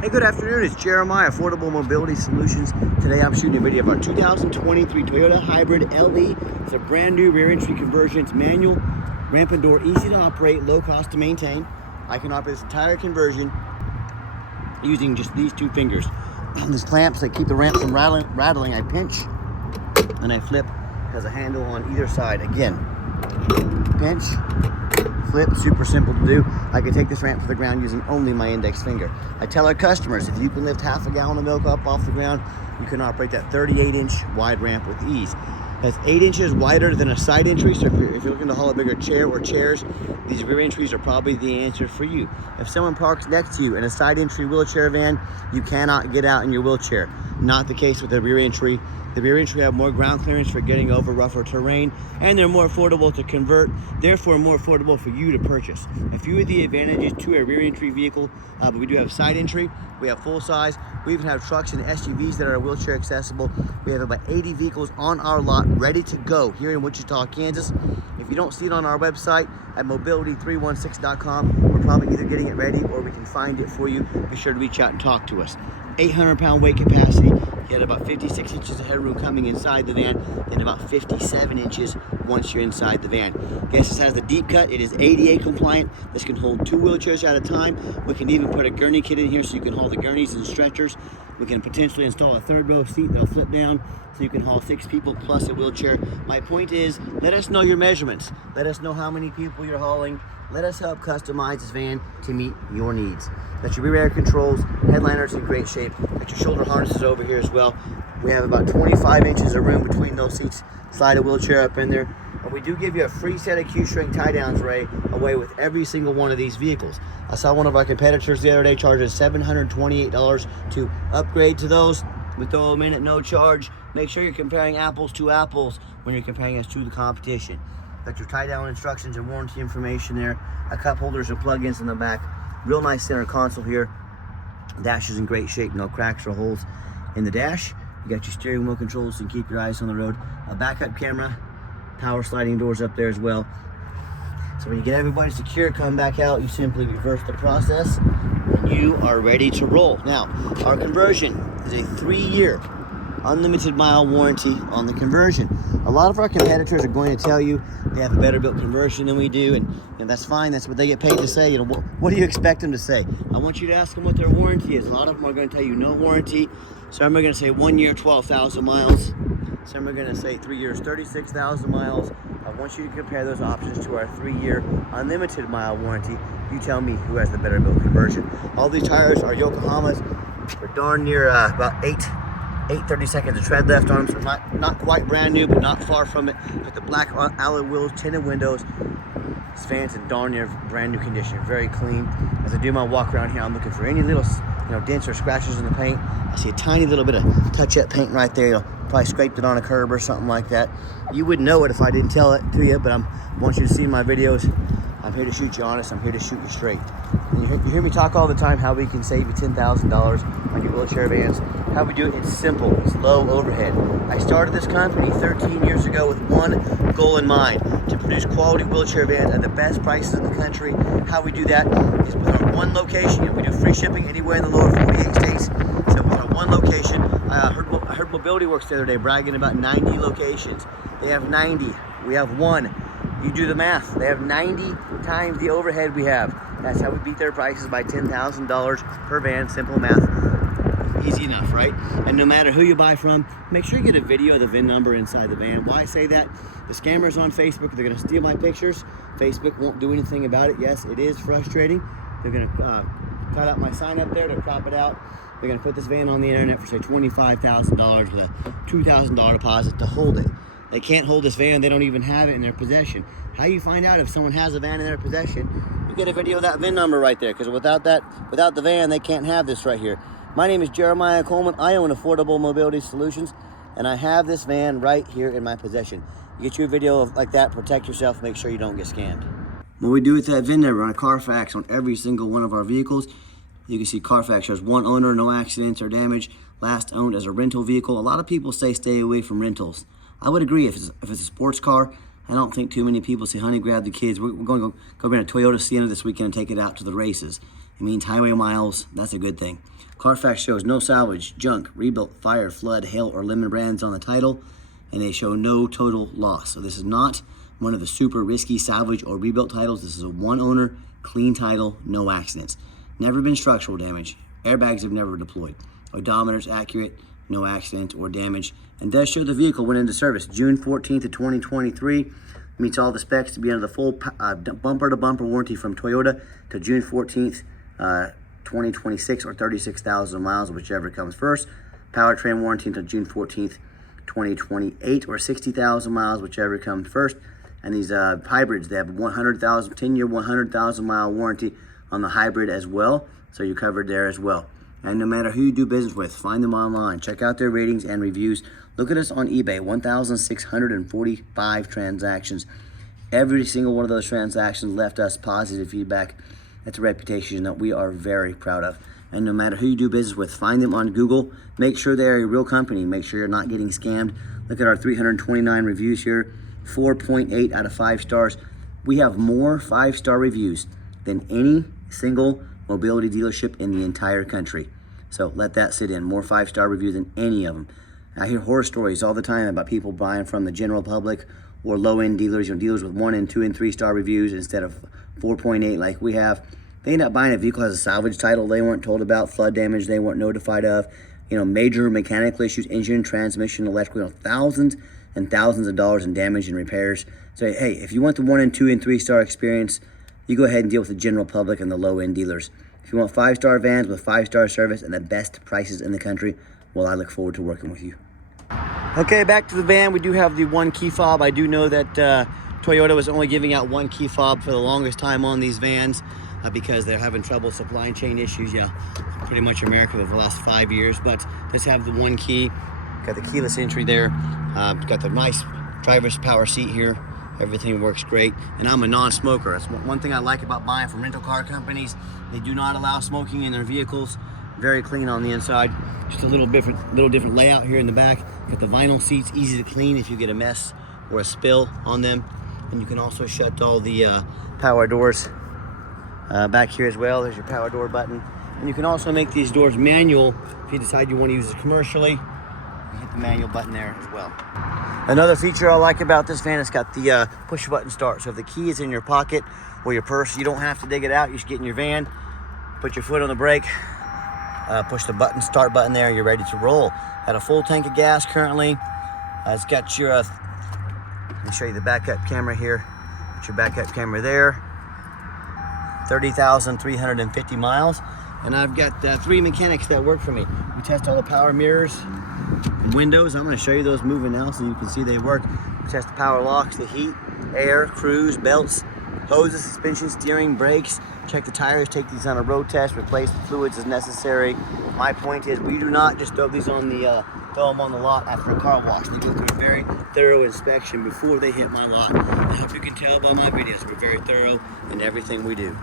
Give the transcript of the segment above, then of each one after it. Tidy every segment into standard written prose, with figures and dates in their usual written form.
Hey, good afternoon. It's Jeremiah, Affordable Mobility Solutions. Today I'm shooting a video of our 2023 Toyota Hybrid LE. It's a brand new rear entry conversion. It's manual, ramp and door, easy to operate, low cost to maintain. I can operate this entire conversion using just these two fingers. These clamps that keep the ramp from rattling, I pinch and I flip. Has a handle on either side. Again, pinch, flip, super simple to do. I can take this ramp to the ground using only my index finger. I tell our customers, if you can lift half a gallon of milk up off the ground, you can operate that 38-inch wide ramp with ease. That's 8 inches wider than a side entry, so if you're looking to haul a bigger chair or chairs, these rear entries are probably the answer for you. If someone parks next to you in a side entry wheelchair van, you cannot get out in your wheelchair. Not the case with the rear entry. The rear entry have more ground clearance for getting over rougher terrain, and they're more affordable to convert, therefore more affordable for you to purchase. A few of the advantages to a rear entry vehicle, but we do have side entry, we have full size, we even have trucks and SUVs that are wheelchair accessible. We have about 80 vehicles on our lot ready to go here in Wichita, Kansas. If you don't see it on our website at mobility316.com, we're probably either getting it ready or we can find it for you. Be sure to reach out and talk to us. 800-pound weight capacity. You had about 56 inches of headroom coming inside the van, and about 57 inches once you're inside the van. Yes, this has the deep cut. It is ADA compliant. This can hold 2 wheelchairs at a time. We can even put a gurney kit in here so you can haul the gurneys and stretchers. We can potentially install a 3rd row seat that'll flip down so you can haul 6 people plus a wheelchair. My point is, let us know your measurements. Let us know how many people you're hauling. Let us help customize this van to meet your needs. Got your rear air controls, headliner's in great shape. Got your shoulder harnesses over here as well. We have about 25 inches of room between those seats. Slide a wheelchair up in there. And we do give you a free set of Q-string tie downs away with every single one of these vehicles. I saw one of our competitors the other day charges $728 to upgrade to those. We throw them in at no charge. Make sure you're comparing apples to apples when you're comparing us to the competition. Got your tie down instructions and warranty information there. A cup holders and plug-ins in the back. Real nice center console here. Dash is in great shape, no cracks or holes in the dash. You got your steering wheel controls so you can keep your eyes on the road. A backup camera, power sliding doors up there as well. So when you get everybody secure, come back out, you simply reverse the process and you are ready to roll. Now, our conversion is a 3-year unlimited mile warranty on the conversion. A lot of our competitors are going to tell you they have a better built conversion than we do, and that's fine. That's what they get paid to say. You know, what do you expect them to say? I want you to ask them what their warranty is. A lot of them are going to tell you no warranty. Some are going to say 1 year, 12,000 miles. Some are going to say 3 years, 36,000 miles. I want you to compare those options to our 3-year unlimited mile warranty. You tell me who has the better built conversion. All these tires are Yokohamas. They're darn near about 8/32 of tread left on them, so not quite brand new, but not far from it. With the black alloy wheels, tinted windows. This van's in darn near brand new condition, very clean. As I do my walk around here, I'm looking for any little dents or scratches in the paint. I see a tiny little bit of touch-up paint right there. Probably scraped it on a curb or something like that. You wouldn't know it if I didn't tell it to you, but I want you to see my videos. I'm here to shoot you honest. I'm here to shoot you straight. And you hear me talk all the time how we can save you $10,000 on your wheelchair vans. How we do it, it's simple. It's low overhead. I started this company 13 years ago with one goal in mind, to produce quality wheelchair vans at the best prices in the country. How we do that is with our one location. We do free shipping anywhere in the lower 48 states. So with our one location, I heard Mobility Works the other day bragging about 90 locations. They have 90. We have 1. You do the math. They have 90 times the overhead we have. That's how we beat their prices by $10,000 per van. Simple math. Easy enough, right? And no matter who you buy from, make sure you get a video of the VIN number inside the van. Why I say that? The scammers on Facebook, they're going to steal my pictures. Facebook won't do anything about it. Yes, it is frustrating. They're going to cut out my sign up there to crop it out. They're going to put this van on the internet for, say, $25,000 with a $2,000 deposit to hold it. They can't hold this van. They don't even have it in their possession. How you find out if someone has a van in their possession? You get a video of that VIN number right there, because without the van, they can't have this right here. My name is Jeremiah Coleman. I own Affordable Mobility Solutions, and I have this van right here in my possession. You get you a video like that, protect yourself, make sure you don't get scammed. What we do with that VIN number on a Carfax on every single one of our vehicles, you can see Carfax shows 1 owner, no accidents or damage, last owned as a rental vehicle. A lot of people say stay away from rentals. I would agree. If it's a sports car, I don't think too many people say, honey, grab the kids. We're going to go rent a Toyota Sienna this weekend and take it out to the races. It means highway miles. That's a good thing. Carfax shows no salvage, junk, rebuilt, fire, flood, hail, or lemon brands on the title, and they show no total loss. So this is not one of the super risky salvage or rebuilt titles. This is a one owner, clean title, no accidents. Never been structural damage. Airbags have never deployed. Odometer's accurate, no accident or damage, and does show the vehicle went into service June 14th of 2023. Meets all the specs to be under the full bumper-to-bumper warranty from Toyota to June 14th, 2026, or 36,000 miles, whichever comes first. Powertrain warranty until June 14th, 2028, or 60,000 miles, whichever comes first. And these hybrids, they have 10-year, 100,000 mile warranty on the hybrid as well, so you're covered there as well. And no matter who you do business with, find them online, check out their ratings and reviews. Look at us on eBay, 1,645 transactions. Every single one of those transactions left us positive feedback. That's a reputation that we are very proud of. And no matter who you do business with, find them on Google. Make sure they're a real company. Make sure you're not getting scammed. Look at our 329 reviews here, 4.8 out of 5 stars. We have more 5-star reviews than any single mobility dealership in the entire country. So let that sit in. More 5-star reviews than any of them. I hear horror stories all the time about people buying from the general public or low-end dealers, dealers with 1 and 2 and 3-star reviews instead of 4.8 like we have. They end up buying a vehicle that has a salvage title they weren't told about, flood damage they weren't notified of, major mechanical issues, engine, transmission, electrical, thousands and thousands of dollars in damage and repairs. So hey, if you want the 1 and 2 and 3-star experience, you go ahead and deal with the general public and the low-end dealers. If you want 5-star vans with 5-star service and the best prices in the country, well, I look forward to working with you. Okay, back to the van. We do have the 1 key fob. I do know that Toyota was only giving out 1 key fob for the longest time on these vans because they're having trouble supply chain issues. Yeah, pretty much America over the last 5 years. But just have the 1 key. Got the keyless entry there. Got the nice driver's power seat here. Everything works great, and I'm a non-smoker. That's one thing I like about buying from rental car companies. They do not allow smoking in their vehicles. Very clean on the inside. Just a little different layout here in the back. Got the vinyl seats, easy to clean if you get a mess or a spill on them. And you can also shut all the power doors back here as well. There's your power door button. And you can also make these doors manual if you decide you want to use it commercially. You hit the manual button there as well. Another feature I like about this van, it's got the push button start. So if the key is in your pocket or your purse, you don't have to dig it out. You just get in your van, put your foot on the brake, push the start button there, you're ready to roll. Got a full tank of gas currently. It's got your, let me show you the backup camera here. Got your backup camera there. 30,350 miles. And I've got 3 mechanics that work for me. We test all the power mirrors, windows. I'm going to show you those moving now so you can see they work. We test the power locks, the heat, air, cruise, belts, hoses, suspension, steering, brakes. Check the tires, take these on a road test, replace the fluids as necessary. My point is we do not just throw these on the throw them on the lot after a car wash. They go through a very thorough inspection before they hit my lot. I hope you can tell by my videos we're very thorough in everything we do.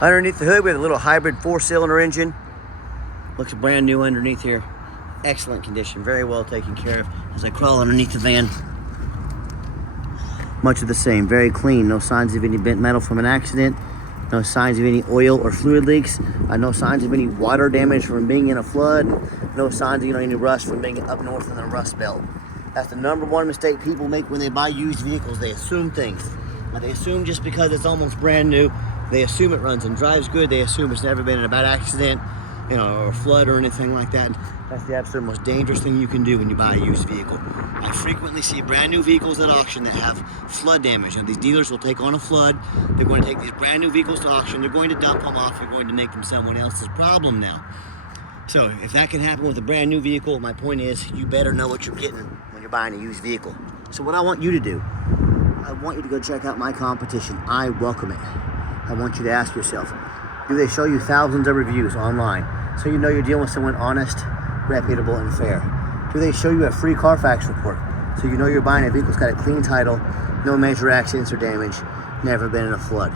Underneath the hood, we have a little hybrid 4-cylinder engine. Looks brand new underneath here. Excellent condition, very well taken care of. As I crawl underneath the van, much of the same, very clean. No signs of any bent metal from an accident. No signs of any oil or fluid leaks. No signs of any water damage from being in a flood. No signs of any rust from being up north in the Rust Belt. That's the #1 mistake people make when they buy used vehicles. They assume things. They assume just because it's almost brand new, they assume it runs and drives good. They assume it's never been in a bad accident, or a flood or anything like that. That's the absolute most dangerous thing you can do when you buy a used vehicle. I frequently see brand new vehicles at auction that have flood damage. These dealers will take on a flood. They're going to take these brand new vehicles to auction. They're going to dump them off. They're going to make them someone else's problem now. So if that can happen with a brand new vehicle, my point is you better know what you're getting when you're buying a used vehicle. So what I want you to do, I want you to go check out my competition. I welcome it. I want you to ask yourself, do they show you thousands of reviews online so you know you're dealing with someone honest, reputable, and fair? Do they show you a free Carfax report so you know you're buying a vehicle that's got a clean title, no major accidents or damage, never been in a flood?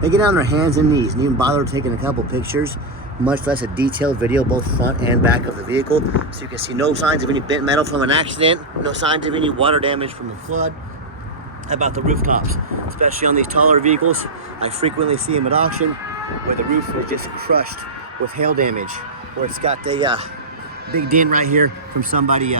They get on their hands and knees and even bother taking a couple pictures, much less a detailed video both front and back of the vehicle, so you can see no signs of any bent metal from an accident, no signs of any water damage from a flood. How about the rooftops? Especially on these taller vehicles, I frequently see them at auction. where the roof is just crushed with hail damage, or it's got a big dent right here from somebody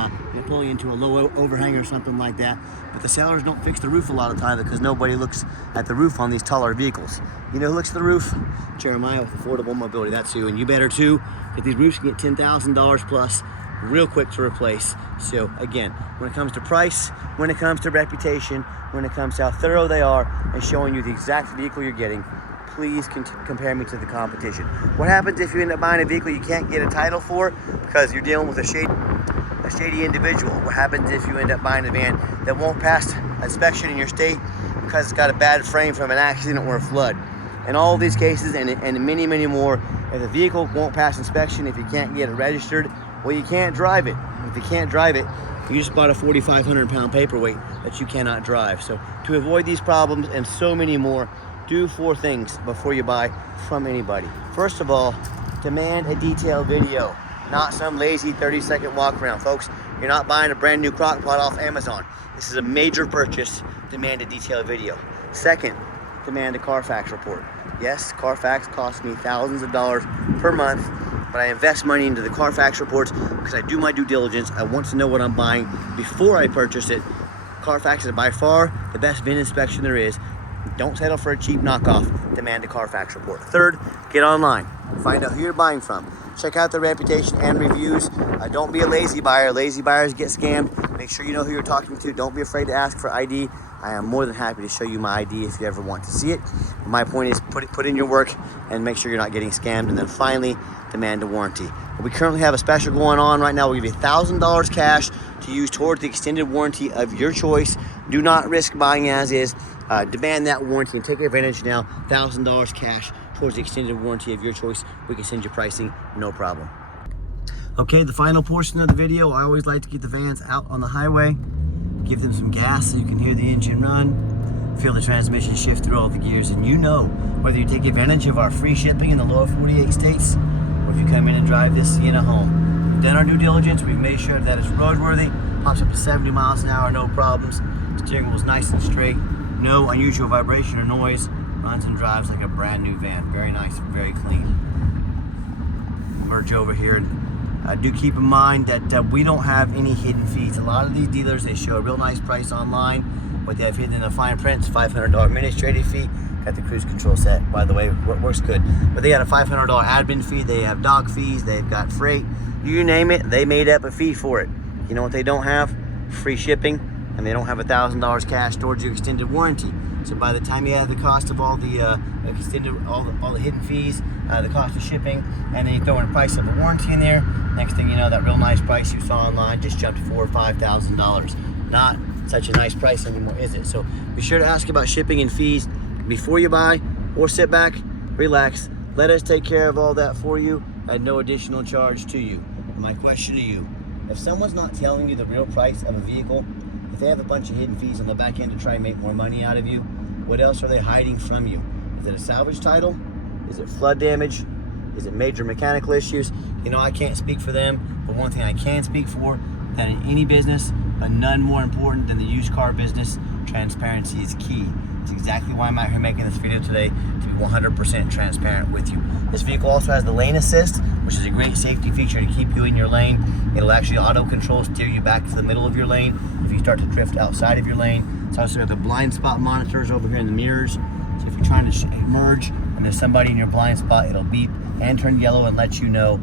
pulling into a low overhang or something like that. But the sellers don't fix the roof a lot of time because nobody looks at the roof on these taller vehicles. You know who looks at the roof? Jeremiah with Affordable Mobility. That's who, and you better too, because these roofs can get $10,000 plus real quick to replace. So again, when it comes to price, when it comes to reputation, when it comes to how thorough they are and showing you the exact vehicle you're getting, please compare me to the competition. What happens if you end up buying a vehicle you can't get a title for because you're dealing with a shady individual? What happens if you end up buying a van that won't pass inspection in your state because it's got a bad frame from an accident or a flood? In all of these cases and many, many more, if the vehicle won't pass inspection, if you can't get it registered, well, you can't drive it. If you can't drive it, you just bought a 4,500 pound paperweight that you cannot drive. So to avoid these problems and so many more, do 4 things before you buy from anybody. First of all, demand a detailed video, not some lazy 30-second walk around. Folks, you're not buying a brand new crock pot off Amazon. This is a major purchase. Demand a detailed video. Second, demand a Carfax report. Yes, Carfax costs me thousands of dollars per month, but I invest money into the Carfax reports because I do my due diligence. I want to know what I'm buying before I purchase it. Carfax is by far the best VIN inspection there is. Don't settle for a cheap knockoff. Demand a Carfax report. Third, get online. Find out who you're buying from. Check out the reputation and reviews. Don't be a lazy buyer. Lazy buyers get scammed. Make sure you know who you're talking to. Don't be afraid to ask for ID. I am more than happy to show you my ID if you ever want to see it. My point is put in your work and make sure you're not getting scammed. And then finally, demand a warranty. We currently have a special going on right now. We'll give you $1,000 cash to use towards the extended warranty of your choice. Do not risk buying as is. Demand that warranty and take advantage now. $1,000 cash towards the extended warranty of your choice. We can send you pricing, no problem. Okay, the final portion of the video, I always like to get the vans out on the highway, give them some gas so you can hear the engine run, feel the transmission shift through all the gears, and you know whether you take advantage of our free shipping in the lower 48 states or if you come in and drive this Sienna home. We've done our due diligence, we've made sure that it's roadworthy, pops up to 70 miles an hour, no problems, steering wheel's nice and straight, no unusual vibration or noise, runs and drives like a brand new van. Very nice, very clean. Merge over here. Do keep in mind that we don't have any hidden fees. A lot of these dealers, they show a real nice price online. What they have hidden in the fine print is $500 administrative fee. Got the cruise control set, by the way, works good. But they got a $500 admin fee. They have dock fees. They've got freight. You name it, they made up a fee for it. You know what they don't have? Free shipping, and they don't have $1,000 cash towards your extended warranty. So by the time you add the cost of all the extended, all the hidden fees, the cost of shipping, and then you throw in the price of a warranty in there, next thing you know, that real nice price you saw online just jumped to $4,000 or $5,000. Not such a nice price anymore, is it? So be sure to ask about shipping and fees before you buy, or sit back, relax, let us take care of all that for you at no additional charge to you. And my question to you, if someone's not telling you the real price of a vehicle, if they have a bunch of hidden fees on the back end to try and make more money out of you, what else are they hiding from you? Is it a salvage title? Is it flood damage? Is it major mechanical issues? You know, I can't speak for them, but one thing I can speak for, that in any business, but none more important than the used car business, transparency is key. It's exactly why I'm out here making this video today, to be 100% transparent with you. This vehicle also has the lane assist, which is a great safety feature to keep you in your lane. It'll actually auto control steer you back to the middle of your lane if you start to drift outside of your lane. It's also got the blind spot monitors over here in the mirrors. So if you're trying to merge and there's somebody in your blind spot, it'll beep and turn yellow and let you know.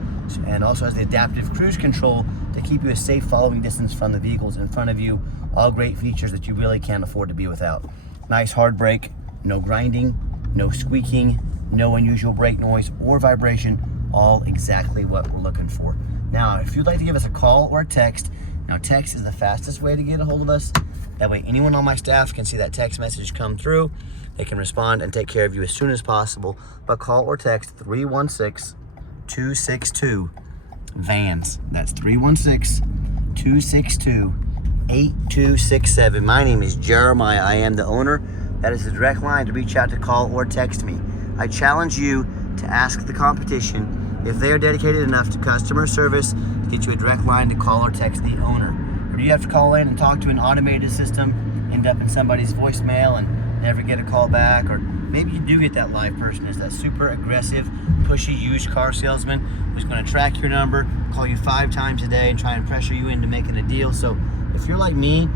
And also has the adaptive cruise control to keep you a safe following distance from the vehicles in front of you. All great features that you really can't afford to be without. Nice hard brake, no grinding, no squeaking, no unusual brake noise or vibration, all exactly what we're looking for. Now, if you'd like to give us a call or a text, now text is the fastest way to get a hold of us. That way anyone on my staff can see that text message come through. They can respond and take care of you as soon as possible. But call or text 316-262-VANS. That's 316-262-8267. My name is Jeremiah. I am the owner. That is the direct line to reach out to call or text me. I challenge you to ask the competition if they are dedicated enough to customer service to get you a direct line to call or text the owner. Or do you have to call in and talk to an automated system, end up in somebody's voicemail and never get a call back, or maybe you do get that live person. It's that super aggressive, pushy used car salesman who's going to track your number, call you 5 times a day, and try and pressure you into making a deal. So if you're like me,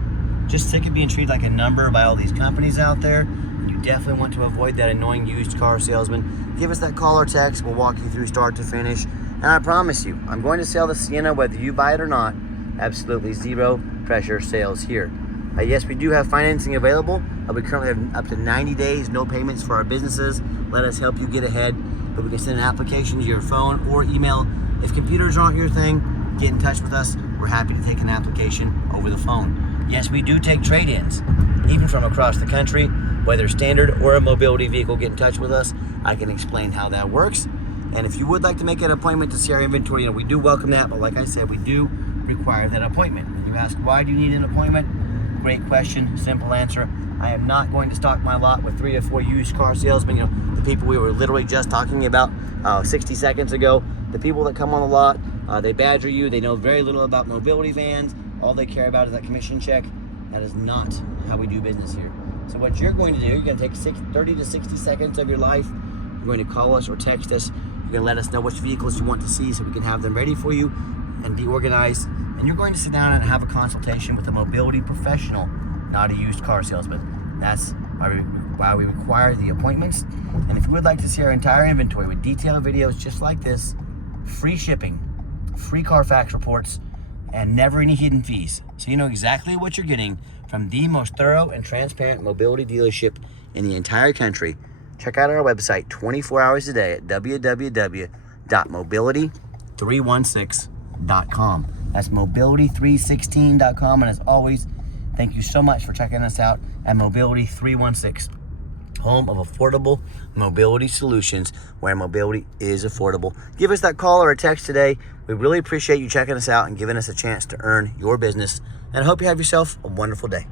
just sick of being treated like a number by all these companies out there, you definitely want to avoid that annoying used car salesman, give us that call or text. We'll walk you through start to finish. And I promise you, I'm going to sell the Sienna whether you buy it or not. Absolutely zero pressure sales here. Yes, we do have financing available. We currently have up to 90 days, no payments for our businesses. Let us help you get ahead. But we can send an application to your phone or email. If computers aren't your thing, get in touch with us. We're happy to take an application over the phone. Yes, we do take trade-ins, even from across the country. Whether standard or a mobility vehicle, get in touch with us. I can explain how that works. And if you would like to make an appointment to see our inventory, we do welcome that. But like I said, we do require that appointment. When you ask, why do you need an appointment? Great question, simple answer. I am not going to stock my lot with 3 or 4 used car salesmen. The people we were literally just talking about 60 seconds ago. The people that come on the lot, they badger you. They know very little about mobility vans. All they care about is that commission check. That is not how we do business here. So what you're going to do, you're going to take 30 to 60 seconds of your life. You're going to call us or text us. You're going to let us know which vehicles you want to see so we can have them ready for you and be organized. And you're going to sit down and have a consultation with a mobility professional, not a used car salesman. That's why we require the appointments. And if you would like to see our entire inventory with detailed videos just like this, free shipping, free Carfax reports, and never any hidden fees, so you know exactly what you're getting from the most thorough and transparent mobility dealership in the entire country, check out our website 24 hours a day at www.mobility316.com. That's mobility316.com. And as always, thank you so much for checking us out at Mobility 316, home of affordable mobility solutions, where mobility is affordable. Give us that call or a text today. We really appreciate you checking us out and giving us a chance to earn your business. And I hope you have yourself a wonderful day.